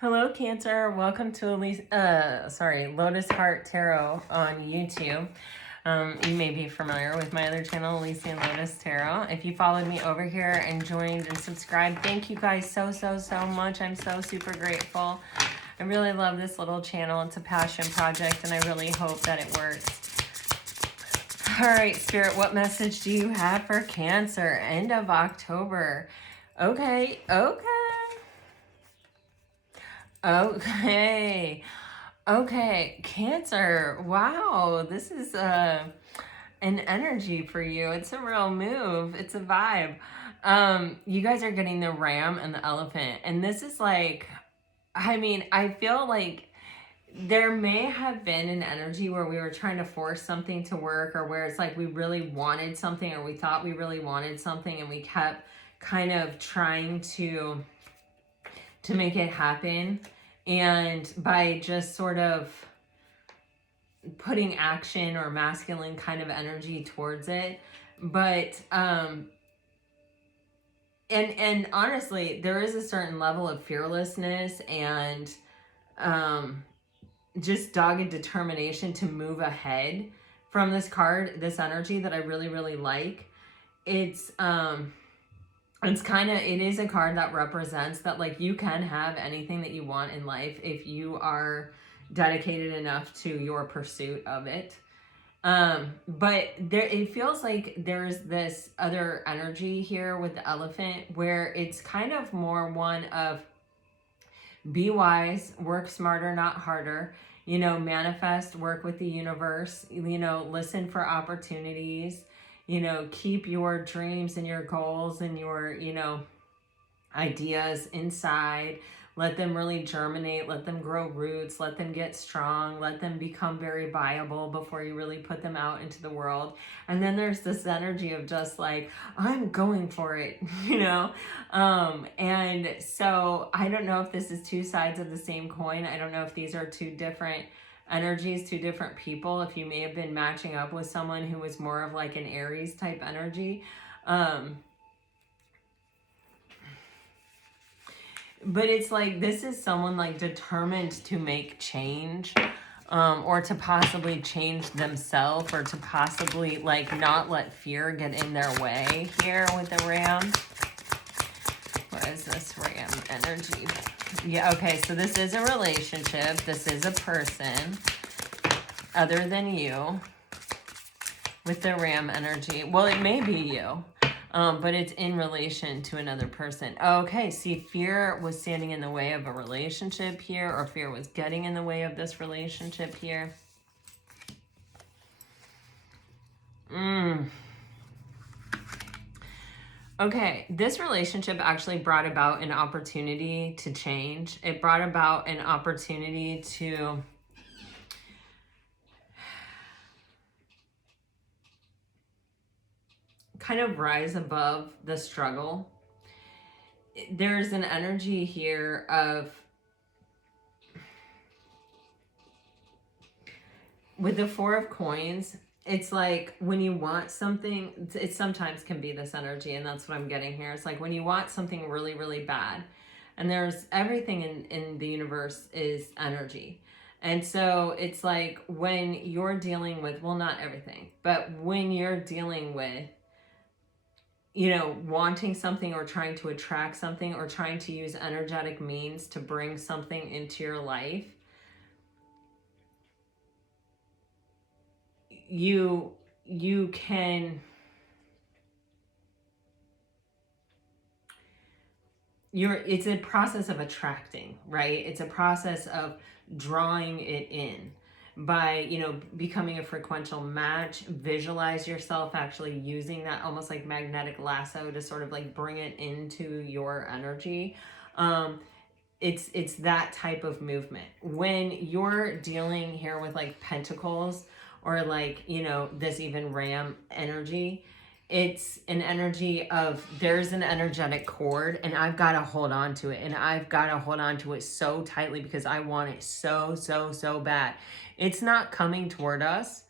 Hello, Cancer. Welcome to Lotus Heart Tarot on YouTube. You may be familiar with my other channel, Elysian Lotus Tarot. If you followed me over here and joined and subscribed, thank you guys so much. I'm so super grateful. I really love this little channel. It's a passion project, and I really hope that it works. All right, Spirit, what message do you have for Cancer? End of October. Okay. Okay, Cancer. Wow, this is an energy for you. It's a real move. It's a vibe. You guys are getting the ram and the elephant, and this is like, I feel like there may have been an energy where we were trying to force something to work, or where it's like we really wanted something, or we thought we really wanted something, and we kept kind of trying to make it happen. And by just sort of putting action or masculine kind of energy towards it. But, and honestly, there is a certain level of fearlessness and just dogged determination to move ahead from this card, this energy that I really like. It is a card that represents that, like, you can have anything that you want in life if you are dedicated enough to your pursuit of it. But it feels like there's this other energy here with the elephant where it's kind of more one of be wise, work smarter, not harder, manifest, work with the universe, listen for opportunities, keep your dreams and your goals and your, ideas inside. Let them really germinate. Let them grow roots. Let them get strong. Let them become very viable before you really put them out into the world. And then there's this energy of just like, I'm going for it, And so I don't know if this is two sides of the same coin. I don't know if these are two different energies, two different people. If you may have been matching up with someone who was more of like an Aries type energy. But it's like, this is someone like determined to make change, or to possibly change themselves, or to possibly like not let fear get in their way here with the ram. What is this ram energy? Yeah, okay, so this is a relationship. This is a person other than you with the ram energy. Well, it may be you. But it's in relation to another person. Okay, see, fear was standing in the way of a relationship here, or fear was getting in the way of this relationship here. Okay, this relationship actually brought about an opportunity to change. It brought about an opportunity to kind of rise above the struggle. There's an energy here of, with the Four of Coins, it's like when you want something, it sometimes can be this energy, and that's what I'm getting here. It's like when you want something really bad, and there's everything in the universe is energy. And so it's like when you're dealing with, well, not everything, but when you're dealing with, wanting something, or trying to attract something, or trying to use energetic means to bring something into your life, you can, it's a process of attracting, right? It's a process of drawing it in by, becoming a frequential match. Visualize yourself actually using that almost like magnetic lasso to sort of like bring it into your energy. It's that type of movement. When you're dealing here with like pentacles, or like, this even ram energy, it's an energy of, there's an energetic cord, and I've got to hold on to it, and I've got to hold on to it so tightly because I want it so bad. It's not coming toward us.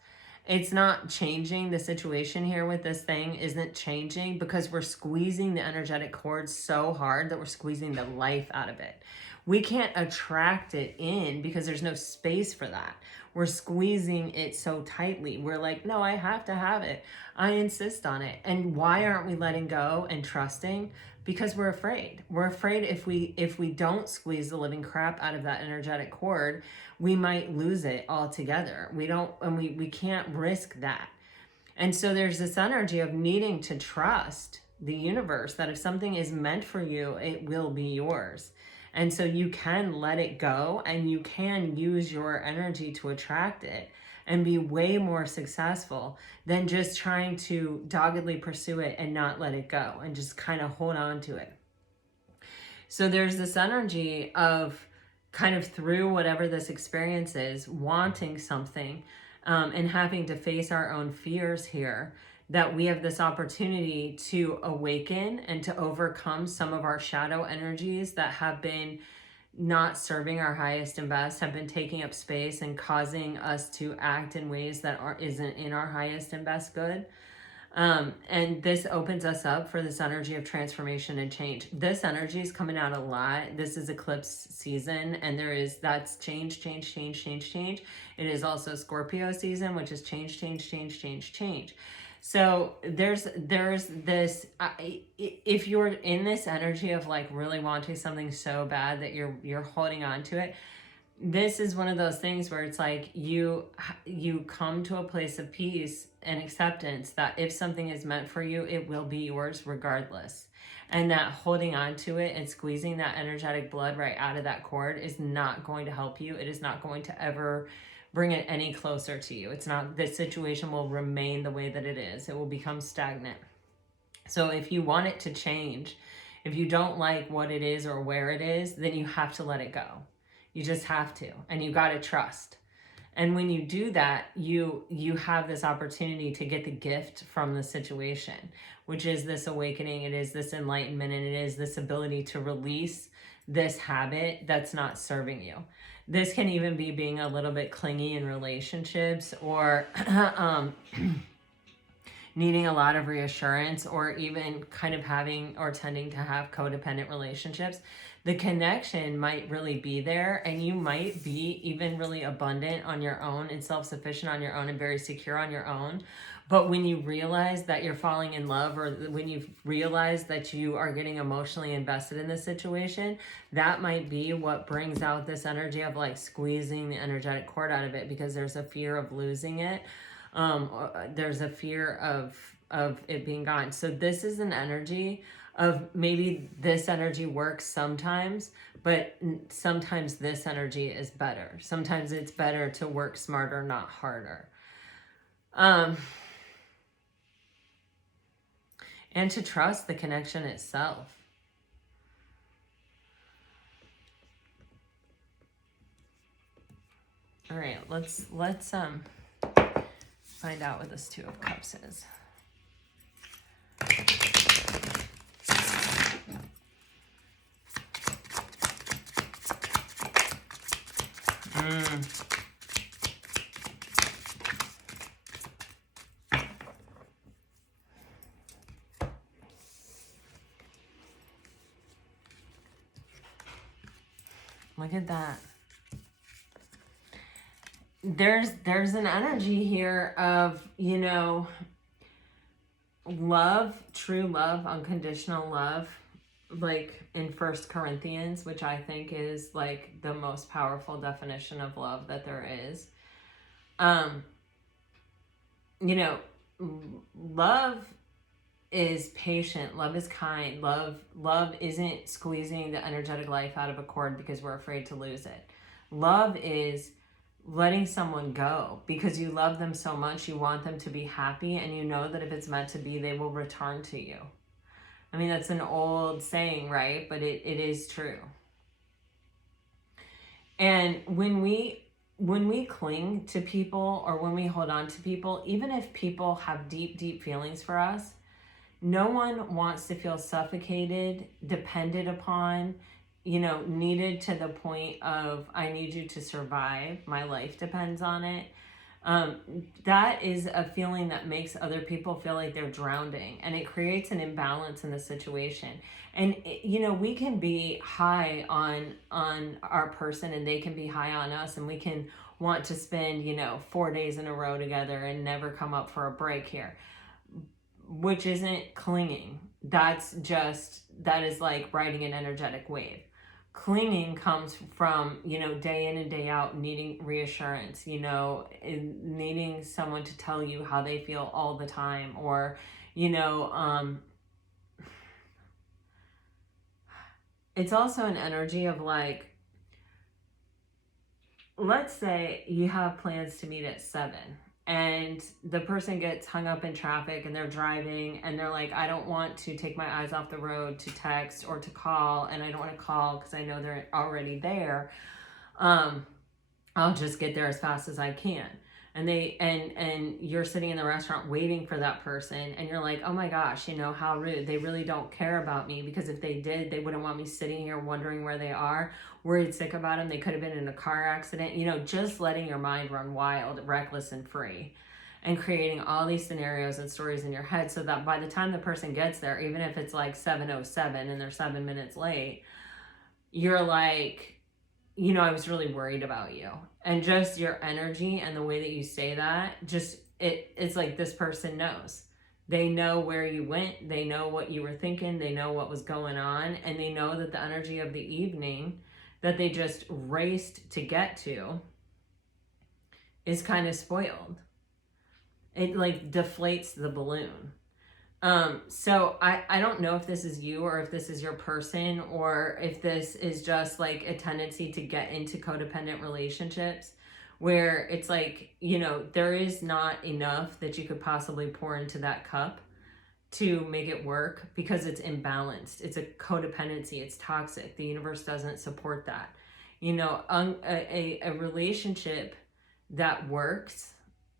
It's not changing. The situation here with this thing isn't changing because we're squeezing the energetic cord so hard that we're squeezing the life out of it. we can't attract it in because there's no space for that. We're squeezing it so tightly. We're like, no, I have to have it. I insist on it. And why aren't we letting go and trusting? Because we're afraid. We're afraid if we don't squeeze the living crap out of that energetic cord, we might lose it altogether. We can't risk that. And so there's this energy of needing to trust the universe that if something is meant for you, it will be yours. And so you can let it go and you can use your energy to attract it and be way more successful than just trying to doggedly pursue it and not let it go and just kind of hold on to it. So there's this energy of kind of through whatever this experience is, wanting something and having to face our own fears here, that we have this opportunity to awaken and to overcome some of our shadow energies that have been not serving our highest and best, have been taking up space and causing us to act in ways that isn't in our highest and best good. And this opens us up for this energy of transformation and change. This energy is coming out a lot. This is eclipse season, and that's change. It is also Scorpio season, which is change. So there's this, if you're in this energy of like really wanting something so bad that you're holding on to it, this is one of those things where it's like you come to a place of peace and acceptance that if something is meant for you, it will be yours regardless. And that holding on to it and squeezing that energetic blood right out of that cord is not going to help you. It is not going to ever bring it any closer to you. The situation will remain the way that it is. It will become stagnant. So if you want it to change, if you don't like what it is or where it is, then you have to let it go. You just have to, and you got to trust. And when you do that, you have this opportunity to get the gift from the situation, which is this awakening. It is this enlightenment, and it is this ability to release this habit that's not serving you. This can even be being a little bit clingy in relationships, or needing a lot of reassurance, or even kind of having or tending to have codependent relationships. The connection might really be there, and you might be even really abundant on your own and self-sufficient on your own and very secure on your own. But when you realize that you're falling in love, or when you realize that you are getting emotionally invested in this situation, that might be what brings out this energy of like squeezing the energetic cord out of it, because there's a fear of losing it. There's a fear of it being gone. So this is an energy of maybe this energy works sometimes, but sometimes this energy is better. Sometimes it's better to work smarter, not harder. And to trust the connection itself. All right, let's find out what this Two of Cups is. Look at that. There's an energy here of, love, true love, unconditional love, like in 1 Corinthians, which I think is like the most powerful definition of love that there is. Love is patient, love is kind, love isn't squeezing the energetic life out of a cord because we're afraid to lose it. Love is letting someone go because you love them so much, you want them to be happy, and you know that if it's meant to be, they will return to you. I mean, that's an old saying, right? But it is true. And when we cling to people, or when we hold on to people, even if people have deep, deep feelings for us, no one wants to feel suffocated, depended upon, needed to the point of, I need you to survive, my life depends on it. That is a feeling that makes other people feel like they're drowning, and it creates an imbalance in the situation. And you know, we can be high on our person, and they can be high on us, and we can want to spend, you know, 4 days in a row together and never come up for a break here, which isn't clinging. That is like riding an energetic wave. Clinging comes from, you know, day in and day out needing reassurance, you know, needing someone to tell you how they feel all the time, or, you know, it's also an energy of like, let's say you have plans to meet at 7 and the person gets hung up in traffic and they're driving and they're like, I don't want to take my eyes off the road to text or to call, and I don't want to call because I know they're already there. I'll just get there as fast as I can. And you're sitting in the restaurant waiting for that person, and you're like, oh my gosh, you know, how rude. They really don't care about me, because if they did, they wouldn't want me sitting here wondering where they are, worried sick about them. They could have been in a car accident, you know, just letting your mind run wild, reckless and free, and creating all these scenarios and stories in your head, so that by the time the person gets there, even if it's like 7:07 and they're 7 minutes late, you're like, you know, I was really worried about you. And just your energy and the way that you say that, just it's like this person knows. They know where you went, they know what you were thinking, they know what was going on, and they know that the energy of the evening that they just raced to get to is kind of spoiled. It like deflates the balloon. So I don't know if this is you, or if this is your person, or if this is just like a tendency to get into codependent relationships where it's like, you know, there is not enough that you could possibly pour into that cup to make it work, because it's imbalanced. It's a codependency. It's toxic. The universe doesn't support that. You know, a relationship that works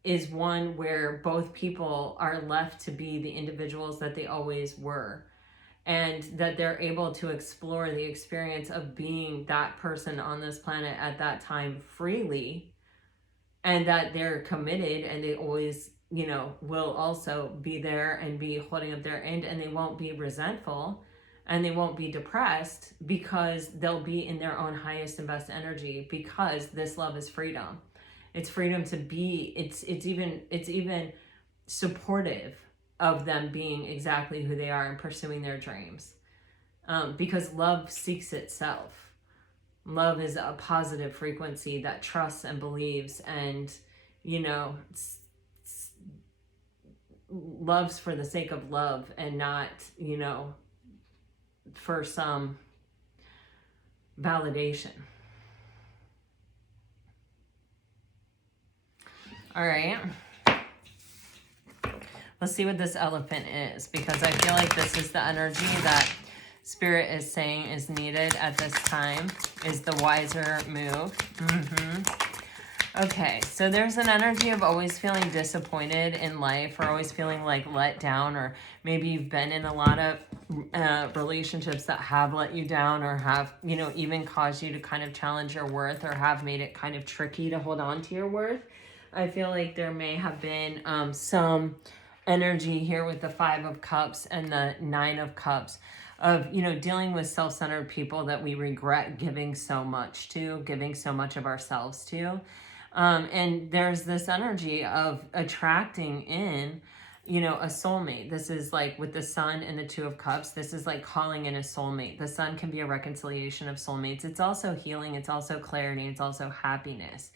is one where both people are left to be the individuals that they always were, and that they're able to explore the experience of being that person on this planet at that time freely, and that they're committed, and they always, you know, will also be there and be holding up their end, and they won't be resentful and they won't be depressed, because they'll be in their own highest and best energy, because this love is freedom. It's freedom to be, it's even supportive of them being exactly who they are and pursuing their dreams. Because love seeks itself. Love is a positive frequency that trusts and believes, and, you know, loves for the sake of love, and not, you know, for some validation. All right. Let's see what this elephant is, because I feel like this is the energy that Spirit is saying is needed at this time, is the wiser move. Okay, so there's an energy of always feeling disappointed in life, or always feeling like let down, or maybe you've been in a lot of relationships that have let you down, or have, you know, even caused you to kind of challenge your worth, or have made it kind of tricky to hold on to your worth. I feel like there may have been some energy here with the 5 of Cups and the 9 of Cups of, you know, dealing with self-centered people that we regret giving so much to, giving so much of ourselves to. And there's this energy of attracting in, you know, a soulmate. This is like with the Sun and the 2 of Cups, this is like calling in a soulmate. The Sun can be a reconciliation of soulmates. It's also healing. It's also clarity. It's also happiness.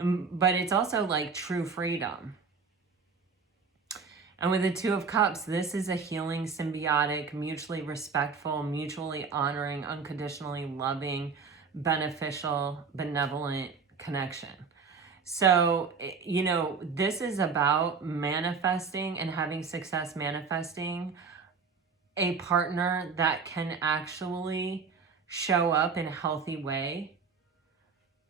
But it's also like true freedom. And with the 2 of Cups, this is a healing, symbiotic, mutually respectful, mutually honoring, unconditionally loving, beneficial, benevolent connection. So, you know, this is about manifesting and having success manifesting a partner that can actually show up in a healthy way,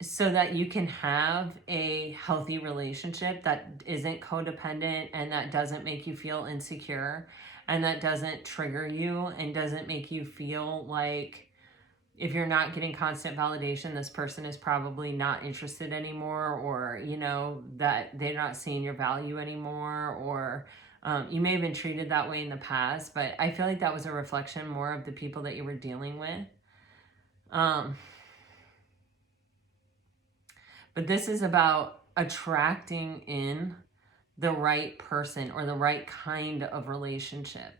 so that you can have a healthy relationship that isn't codependent, and that doesn't make you feel insecure, and that doesn't trigger you, and doesn't make you feel like if you're not getting constant validation, this person is probably not interested anymore, or, you know, that they're not seeing your value anymore, or you may have been treated that way in the past, but I feel like that was a reflection more of the people that you were dealing with. But this is about attracting in the right person or the right kind of relationship.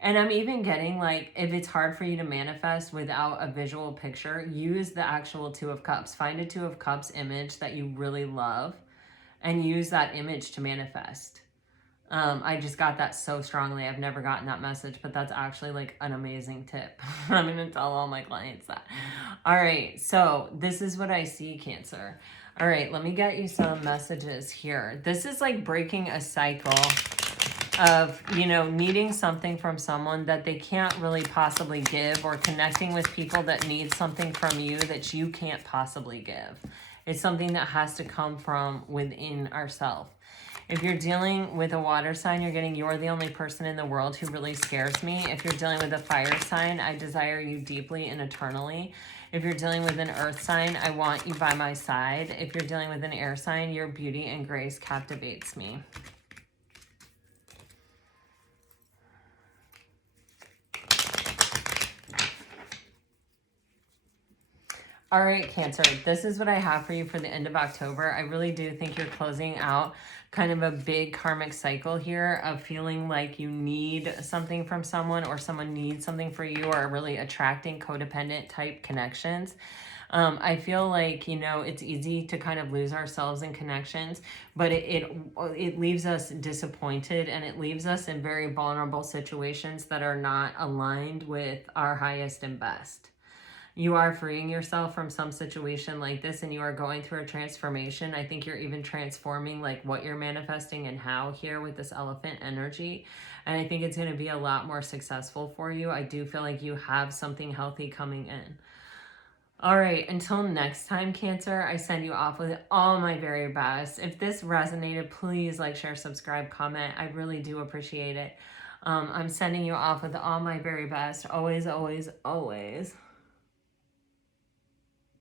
And I'm even getting, like, if it's hard for you to manifest without a visual picture, use the actual Two of Cups. Find a Two of Cups image that you really love and use that image to manifest. I just got that so strongly. I've never gotten that message, but that's actually like an amazing tip. I'm going to tell all my clients that. All right. So this is what I see, Cancer. All right. Let me get you some messages here. This is like breaking a cycle of, you know, needing something from someone that they can't really possibly give, or connecting with people that need something from you that you can't possibly give. It's something that has to come from within ourselves. If you're dealing with a water sign, you're getting you're the only person in the world who really scares me. If you're dealing with a fire sign, I desire you deeply and eternally. If you're dealing with an earth sign, I want you by my side. If you're dealing with an air sign, your beauty and grace captivates me. All right, Cancer, this is what I have for you for the end of October. I really do think you're closing out kind of a big karmic cycle here of feeling like you need something from someone, or someone needs something for you, or really attracting codependent type connections. I feel like, you know, it's easy to kind of lose ourselves in connections, but it leaves us disappointed, and it leaves us in very vulnerable situations that are not aligned with our highest and best. You are freeing yourself from some situation like this, and you are going through a transformation. I think you're even transforming like what you're manifesting and how here with this elephant energy. And I think it's going to be a lot more successful for you. I do feel like you have something healthy coming in. All right, until next time, Cancer, I send you off with all my very best. If this resonated, please like, share, subscribe, comment. I really do appreciate it. I'm sending you off with all my very best. Always, always, always.